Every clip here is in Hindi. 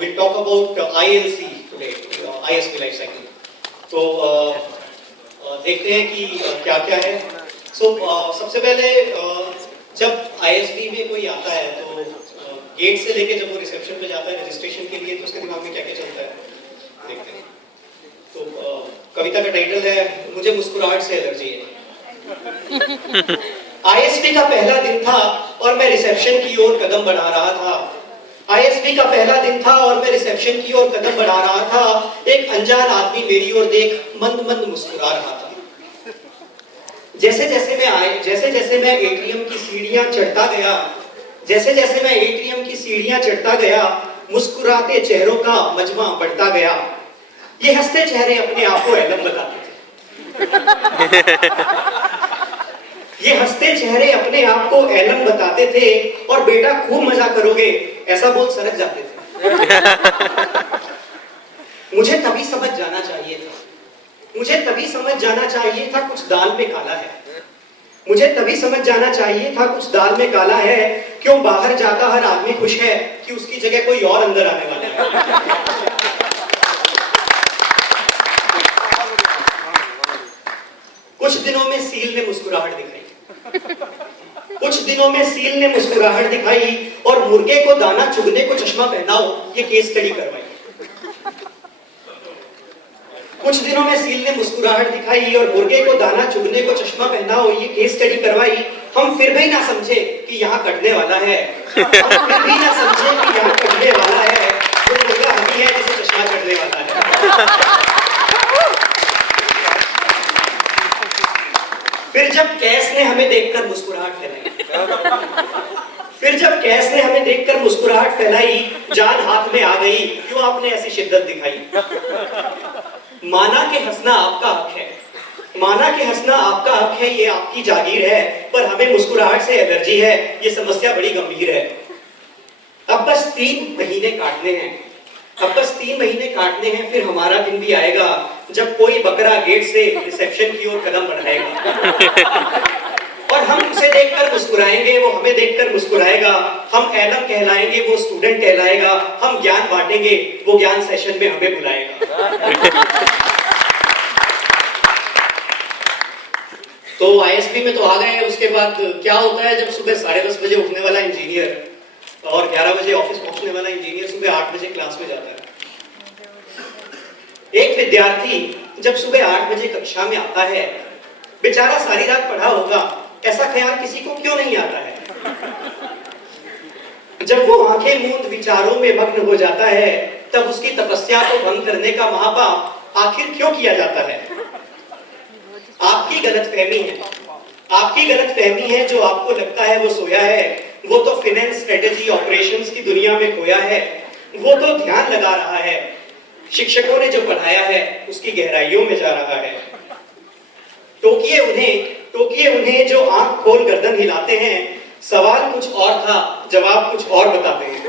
we'll talk about ILC today, ISP life cycle. तो देखते हैं कि क्या क्या है. सबसे पहले जब ISP में कोई आता है तो गेट से लेके जब वो रिसेप्शन पे जाता है रजिस्ट्रेशन के लिए, तो उसके दिमाग में क्या क्या चलता है देखते हैं. तो कविता का टाइटल है मुझे मुस्कुराहट से एलर्जी है. ISP का पहला दिन था और मैं रिसेप्शन की ओर कदम बढ़ा रहा था. ISP का पहला दिन था और मैं रिसेप्शन की ओर कदम बढ़ा रहा था. एक अनजान आदमी मेरी ओर देख मंद मंद मुस्कुरा रहा था. जैसे जैसे मैं एटीएम की सीढ़ियां चढ़ता गया, जैसे जैसे मैं एटीएम की सीढ़ियां चढ़ता गया, मुस्कुराते चेहरों का मजमा बढ़ता गया. ये हंसते चेहरे अपने आप को एलम बताते थे. ये हंसते चेहरे अपने आप को एलम बताते थे और बेटा खूब मजा करोगे ऐसा बोल सरक जाते थे. मुझे तभी समझ जाना चाहिए था, मुझे तभी समझ जाना चाहिए था कुछ दाल में काला है. मुझे तभी समझ जाना चाहिए था कुछ दाल में काला है. क्यों बाहर जाता हर आदमी खुश है कि उसकी जगह कोई और अंदर आने वाला है. कुछ दिनों में सील ने मुस्कुराहट दिखाई, कुछ दिनों में सील ने मुस्कुराहट दिखाई और मुर्गे को दाना चुगने को चश्मा पहनाओ ये केस स्टडी करवाई. कुछ दिनों में सील ने मुस्कुराहट दिखाई और मुर्गे को दाना चुगने को चश्मा पहनाओ ये केस स्टडी करवाई. हम फिर भी ना समझे कि यहाँ कटने वाला है, हम फिर भी ना समझे कि यहाँ कटने वाला है. वो मुर्गा हमी है जिसे चश्मा चढ़ने वाला है. फिर जब कैस ने हमें देखकर मुस्कुराहट फैलाई, फिर जब कैस ने हमें देखकर मुस्कुराहट फैलाई, जान हाथ में आ गई क्यों आपने ऐसी शिद्दत दिखाई. माना कि हंसना आपका हक है, माना कि हंसना आपका हक है, ये आपकी जागीर है, पर हमें मुस्कुराहट से एलर्जी है, ये समस्या बड़ी गंभीर है. अब बस 3 महीने काटने हैं, अब बस 3 महीने काटने हैं, फिर हमारा दिन भी आएगा जब कोई बकरा गेट से रिसेप्शन की ओर कदम बढ़ाएगा. और हम उसे देखकर मुस्कुराएंगे, वो हमें देखकर मुस्कुराएगा. हम एलम कहलाएंगे, वो स्टूडेंट कहलाएगा. हम ज्ञान बांटेंगे, वो ज्ञान सेशन में हमें बुलाएगा. तो ISP में तो आ गए. उसके बाद क्या होता है जब सुबह 10:30 बजे उठने वाला इंजीनियर और 11 बजे ऑफिस पहुंचने वाला इंजीनियर सुबह 8 बजे क्लास में जाता है. एक विद्यार्थी जब सुबह 8 बजे कक्षा में आता है, बेचारा सारी रात पढ़ा होगा, ऐसा ख्याल किसी को क्यों नहीं आता है. जब वो आंखें मूंद विचारों में मग्न हो जाता है, तब उसकी तपस्या को भंग करने का महापाप आखिर क्यों किया जाता है. आपकी गलतफहमी है, आपकी गलतफहमी है. जो आपको लगता है वो सोया है, वो तो फाइनेंस स्ट्रेटेजी ऑपरेशंस की दुनिया में खोया है. वो तो ध्यान लगा रहा है, शिक्षकों ने जो पढ़ाया है उसकी गहराइयों में जा रहा है. टोकिए उन्हें जो आंख खोल गर्दन हिलाते हैं. सवाल कुछ और था, जवाब कुछ और बताते हैं.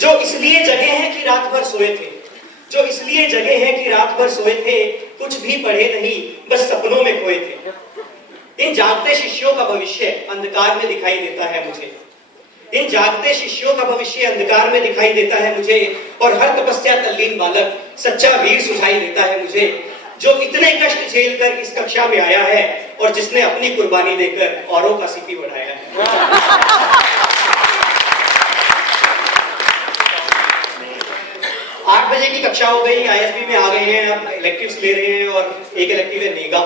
जो इसलिए जगे हैं कि रात भर सोए थे, जो इसलिए जगे हैं कि रात भर सोए थे, कुछ भी पढ़े नहीं, बस सपनों में खोए थे. इन जागते शिष्यों का भविष्य अंधकार में दिखाई देता है मुझे. इन जागते शिष्यों का भविष्य अंधकार में दिखाई देता है मुझे. और हर तपस्या तल्लीन बालक सच्चा वीर सुझाई देता है मुझे, जो इतने कष्ट झेलकर इस कक्षा में आया है और जिसने अपनी कुर्बानी देकर औरों का सीपी बढ़ाया है. 8 बजे की कक्षा हो गई, ISP में आ गए हैं, अब इलेक्टिव्स ले रहे हैं और एक इलेक्टिव है नेगा.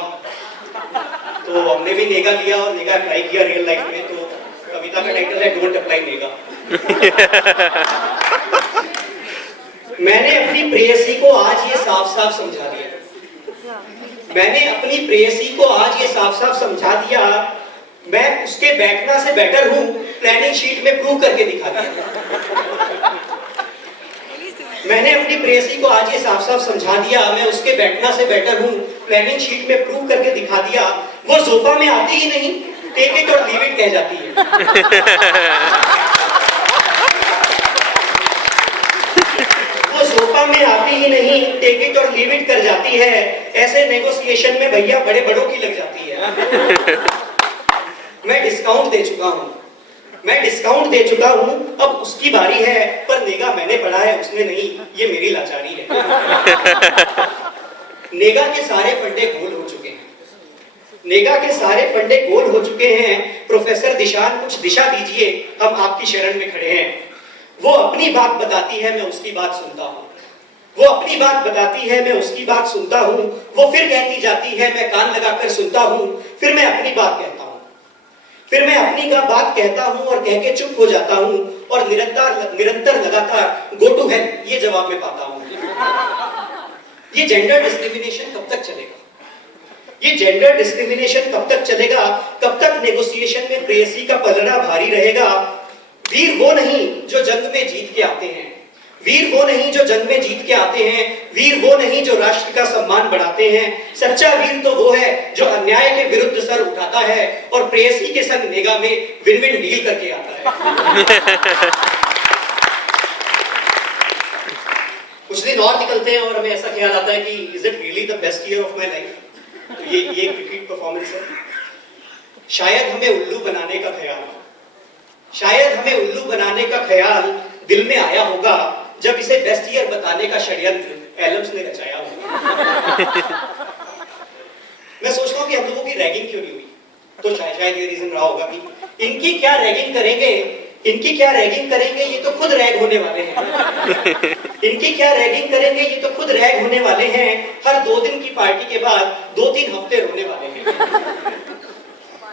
तो हमने भी नेगा लिया और नेगा अप्लाई किया रियल लाइफ में. तो कविता का टाइटल है डोंट अप्लाई नेगा. मैंने अपनी प्रेयसी को आज ये साफ साफ समझा दिया, मैंने अपनी प्रेयसी को आज ये साफ साफ समझा दिया, मैं उसके बैठना से बेटर हूं, प्लानिंग शीट में प्रूव करके दिखा दिया. मैंने अपनी प्रेयसी को आज ये साफ साफ समझा दिया, मैं उसके बैठना से बेटर हूं, प्लानिंग शीट में प्रूव करके दिखा दिया. वो जोपा में आती ही नहीं, टेक इट और लीव इट कह जाती है. वो जोपा में आती ही नहीं, टेक इट और लीव इट कर जाती है. ऐसे नेगोशिएशन में भैया बड़े बड़ों की लग जाती है. मैं डिस्काउंट दे चुका हूं, मैं डिस्काउंट दे चुका हूं, अब उसकी बारी है, पर नेगा मैंने पढ़ा है उसने नहीं, ये मेरी लाचारी है। नेगा के सारे फंडे गोल हो चुके हैं, नेगा के सारे फंडे गोल हो चुके हैं। प्रोफेसर दिशान कुछ दिशा दीजिए, हम आपकी शरण में खड़े हैं। वो अपनी बात बताती है, मैं उसकी बात सुनता हूं। वो अपनी बात बताती है, मैं उसकी बात सुनता हूं। वो फिर कहती जाती है, मैं कान लगाकर सुनता हूं। फिर मैं अपनी बात कहता हूं, फिर मैं अपनी का बात कहता हूं और कह के चुप हो जाता हूं और निरंतर लगातार गो टू हेल ये जवाब में पाता हूं। ये जेंडर डिस्क्रिमिनेशन कब तक चलेगा? ये जेंडर डिस्क्रिमिनेशन कब तक चलेगा? कब तक नेगोशिएशन में प्रेयसी का पलड़ा भारी रहेगा? वीर वो नहीं जो जंग में जीत के आते हैं, वीर वो नहीं जो जंग में जीत के आते हैं, वीर वो नहीं जो राष्ट्र का सम्मान बढ़ाते हैं। सच्चा वीर तो वो है जो अन्याय के विरुद्ध सर उठाता है और प्रेयसी के संग नेगा में विन विन डील करके आता है। कुछ दिन और निकलते हैं और हमें ऐसा ख्याल आता है कि is it really the best year of my life? तो ये क्रिकेट परफॉर्मेंस है। शायद हमें उल्लू बनाने का ख्याल, शायद हमें उल्लू बनाने का ख्याल दिल में आया होगा जब इसे बेस्ट ईयर बताने का षड्यंत्र एलम्स ने रचाया होगा। मैं सोचता हूँ कि हम लोगों की रैगिंग क्यों नहीं हुई, तो शायद ये रीजन रहा होगा कि इनकी क्या रैगिंग करेंगे, इनकी क्या रैगिंग करेंगे, ये तो खुद रैग होने वाले हैं। इनकी क्या रैगिंग करेंगे, ये तो खुद रैग होने वाले हैं। हर 2 दिन की पार्टी के बाद 2-3 हफ्ते रोने वाले हैं।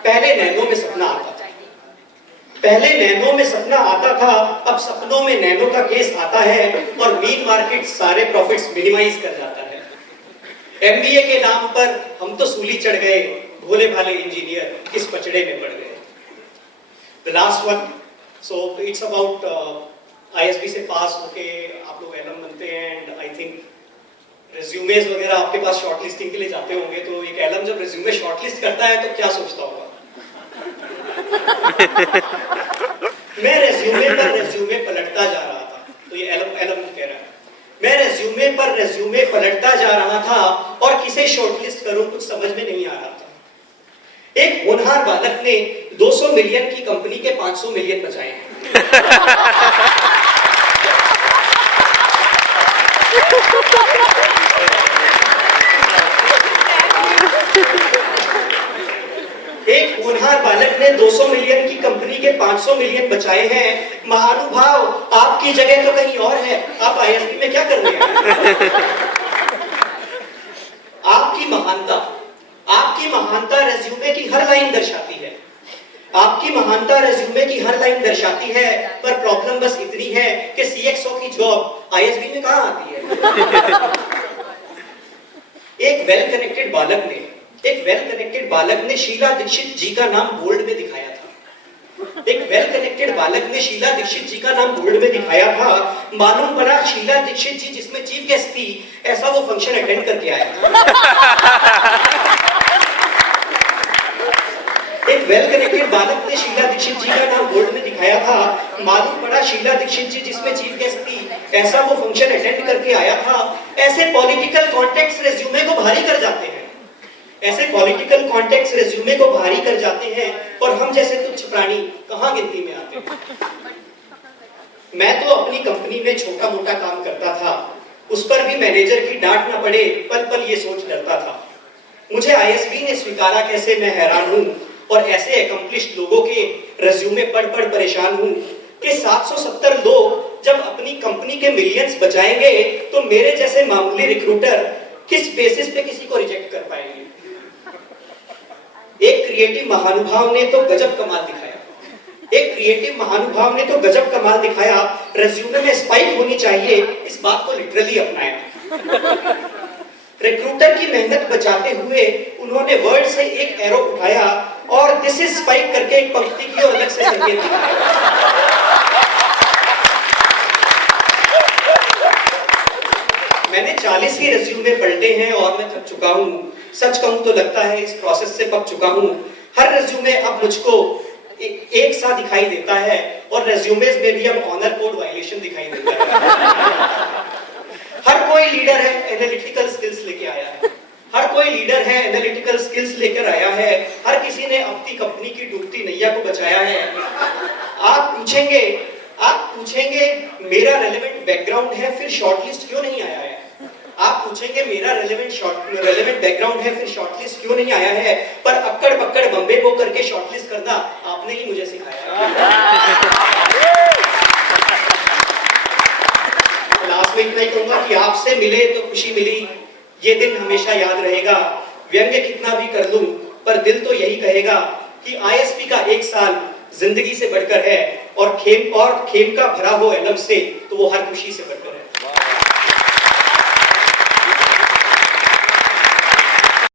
पहले नैनो में सपना आता था, पहले नैनो में सपना आता था, अब सपनों में नैनो का केस आता है और मीन मार्केट सारे प्रॉफिट्स मिनिमाइज कर जाता है। एमबीए के नाम पर हम तो सूली चढ़ गए, भोले भाले इंजीनियर किस पचड़े में पड़ गए। The last one, so it's about ISB से पास होके आप लोग एलम बनते हैं एंड आई थिंक रिज्यूमेज वगैरह आपके पास शॉर्टलिस्टिंग के लिए जाते होंगे, तो एक एलम जब रिज्यूमे शॉर्टलिस्ट करता है तो क्या सोचता होगा? मैं रेज्यूमे पर रेज्यूमे पलटता जा रहा था, तो ये एलम कह रहा है, मैं रेज्यूमे पर रेज्यूमे पलटता जा रहा था और किसे शॉर्टलिस्ट करूं कुछ समझ में नहीं आ रहा था। एक होनहार बालक ने 200 मिलियन की कंपनी के 500 मिलियन बचाए हैं। एक होनहार बालक ने 200 मिलियन की कंपनी के 500 मिलियन बचाए हैं। महानुभाव, आपकी जगह तो कहीं और है, आप आईएसबी में क्या कर रहे हैं? आपकी महानता रेज्यूमे की हर लाइन दर्शाती है, आपकी महानता रेज्यूमे की हर लाइन दर्शाती है, पर प्रॉब्लम बस इतनी है कि सीएक्सओ की जॉब आईएसबी में कहां आती है? एक वेल कनेक्टेड बालक ने शीला दीक्षित जी का नाम बोल्ड में दिखाया था। एक वेल कनेक्टेड बालक ने शीला दीक्षित जी का नाम बोल्ड में दिखाया था। मालूम पड़ा शीला दीक्षित जी जिसमें चीफ गेस्ट थी, ऐसा वो फंक्शन अटेंड करके आया था। एक वेल कनेक्टेड बालक ने शीला दीक्षित जी का नाम बोर्ड में दिखाया था। मालूम पड़ा शीला दीक्षित जी जिसमें चीफ गेस्ट थी, ऐसा वो फंक्शन अटेंड करके आया था। ऐसे पॉलिटिकल कॉन्टेक्स्ट रेज्यूमे को भारी कर जाते हैं, ऐसे पॉलिटिकल कॉन्टेक्स्ट रेज्यूमे को भारी कर जाते हैं और हम जैसे तुच्छ प्राणी कहां गिनती में आते हैं। मैं तो अपनी कंपनी में छोटा मोटा काम करता था, उस पर भी मैनेजर की डांट ना पड़े, पल पल ये सोच डरता था। मुझे आईएसबी ने स्वीकारा कैसे, मैं हैरान हूं। और ऐसे अकम्प्लिश्ड लोगों के रेज्यूमे पढ़ परेशान हूं कि 770 लोग जब अपनी कंपनी के मिलियंस बचाएंगे तो मेरे जैसे मामूली रिक्रूटर किस बेसिस पे किसी को रिजेक्ट कर पाएंगे। एक क्रिएटिव महानुभाव ने तो गजब कमाल दिखाया, एक क्रिएटिव महानुभाव ने तो गजब कमाल दिखाया। रेज्यूमे में स्पाइक होनी चाहिए, इस बात को लिटरली अपनाया। रिक्रूटर की मेहनत बचाते हुए उन्होंने वर्ड से एक एरो उठाया और दिस इज स्पाइक करके एक पंक्ति की और अलग से संकेत दिखाया। मैंने 40 ही रेज्यूमे पलटे हैं और मैं थक चुका हूं। सच कहूं तो लगता है इस प्रोसेस से पक चुका हूं। हर रेज्यूमे अब मुझको एक सा दिखाई देता है और रेज्यूमेज में भी अब ऑनर कोड वायलेशन दिखाई देता है। हर कोई लीडर है, एनालिटिकल स्किल्स लेके आया है, हर कोई लीडर है, एनालिटिकल स्किल्स लेकर आया है, हर किसी ने अपनी कंपनी की डूबती नैया को बचाया है। आप पूछेंगे मेरा रेलेवेंट बैकग्राउंड है फिर शॉर्टलिस्ट क्यों नहीं आया है? आप पूछेंगे मेरा रेलेवेंट बैकग्राउंड है फिर शॉर्टलिस्ट क्यों नहीं आया है? पर अक्कड़ बक्कड़ बम्बे को करके शॉर्टलिस्ट करना आपने ही मुझे सिखाया। लास्ट में इतना ही कहूंगा कि आपसे मिले तो खुशी मिली, ये दिन हमेशा याद रहेगा। व्यंग्य कितना भी कर लूं पर दिल तो यही कहेगा कि आईएसपी का एक साल जिंदगी से बढ़कर है, और खेम का भरा हो एलम से तो वो हर खुशी से बढ़कर है।